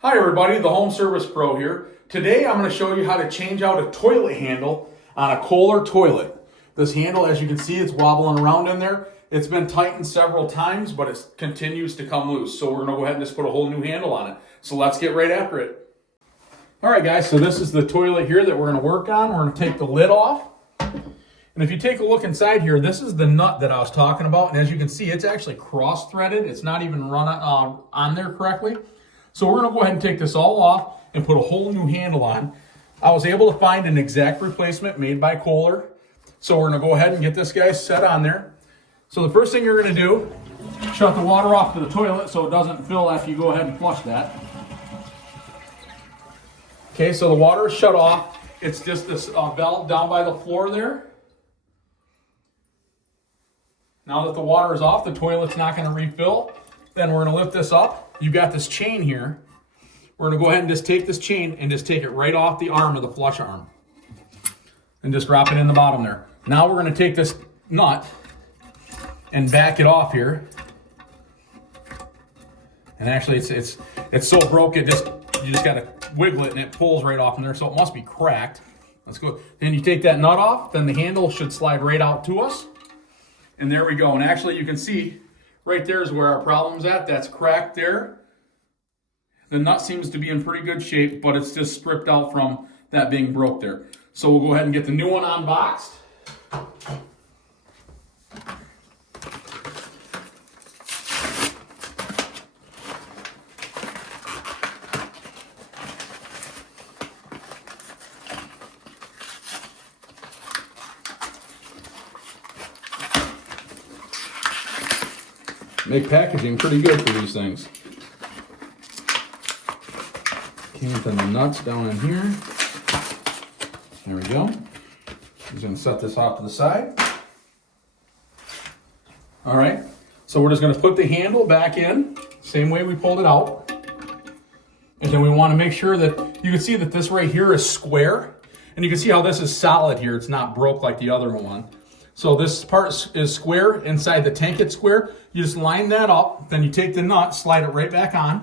Hi everybody, the Home Service Pro here. Today I'm going to show you how to change out a toilet handle on a Kohler toilet. This handle, as you can see, it's wobbling around in there. It's been tightened several times, but it continues to come loose. So we're going to go ahead and just put a whole new handle on it. So let's get right after it. Alright guys, so this is the toilet here that we're going to work on. We're going to take the lid off. And if you take a look inside here, this is the nut that I was talking about. And as you can see, it's actually cross-threaded. It's not even run on there correctly. So we're going to go ahead and take this all off and put a whole new handle on. I was able to find an exact replacement made by Kohler. So we're going to go ahead and get this guy set on there. So the first thing you're going to do, shut the water off to the toilet so it doesn't fill after you go ahead and flush that. Okay, so the water is shut off. It's just this valve down by the floor there. Now that the water is off, the toilet's not going to refill. Then we're going to lift this up. You've got this chain here. We're going to go ahead and just take this chain and just take it right off the arm of the flush arm. And just drop it in the bottom there. Now we're going to take this nut and back it off here. And actually it's so broke you just got to wiggle it and it pulls right off in there, so it must be cracked. Let's go. Then you take that nut off, then the handle should slide right out to us. And there we go. And actually you can see right there is where our problem's at. That's cracked there. The nut seems to be in pretty good shape, but it's just stripped out from that being broke there. So we'll go ahead and get the new one unboxed. Make packaging pretty good for these things. Came with the nuts down in here. There we go. I'm just going to set this off to the side. All right, so we're just going to put the handle back in, same way we pulled it out. And then we want to make sure that you can see that this right here is square. And you can see how this is solid here. It's not broke like the other one. So this part is square. Inside the tank it's square. You just line that up, then you take the nut, slide it right back on.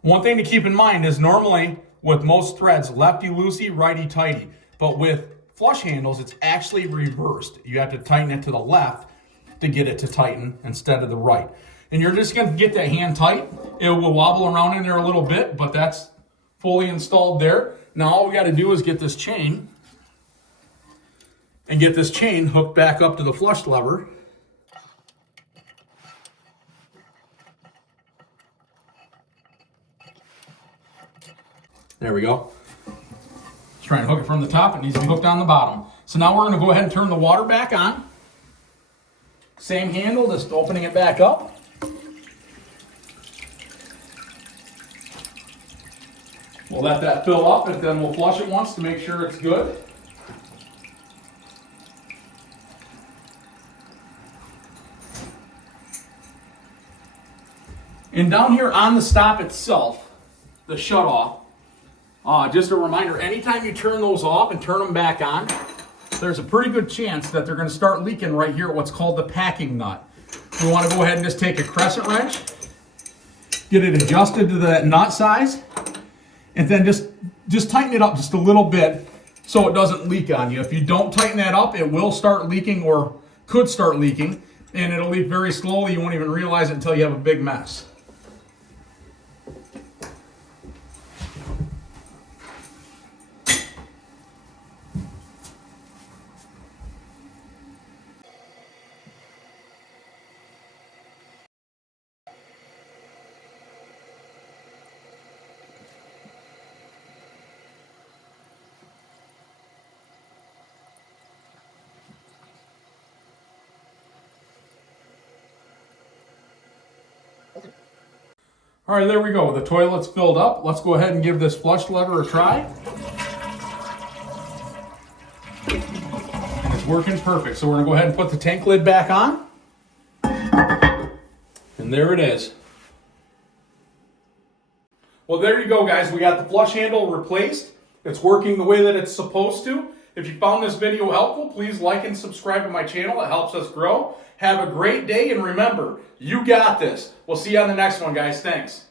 One thing to keep in mind is normally with most threads, lefty-loosey, righty-tighty. But with flush handles, it's actually reversed. You have to tighten it to the left to get it to tighten instead of the right. And you're just going to get that hand tight. It will wobble around in there a little bit, but that's fully installed there. Now all we got to do is get this chain and get this chain hooked back up to the flush lever. There we go. Let's try and hook it from the top. It needs to be hooked on the bottom. So now we're going to go ahead and turn the water back on. Same handle, just opening it back up. We'll let that fill up and then we'll flush it once to make sure it's good. And down here on the stop itself, the shut-off, just a reminder, anytime you turn those off and turn them back on, there's a pretty good chance that they're going to start leaking right here at what's called the packing nut. We want to go ahead and just take a crescent wrench, get it adjusted to that nut size, and then just tighten it up just a little bit so it doesn't leak on you. If you don't tighten that up, it will start leaking or could start leaking, and it'll leak very slowly. You won't even realize it until you have a big mess. All right, there we go. The toilet's filled up. Let's go ahead and give this flush lever a try. And it's working perfect. So we're gonna go ahead and put the tank lid back on. And there it is. Well, there you go, guys. We got the flush handle replaced. It's working the way that it's supposed to. If you found this video helpful, please like and subscribe to my channel. It helps us grow. Have a great day, and remember, you got this. We'll see you on the next one, guys. Thanks.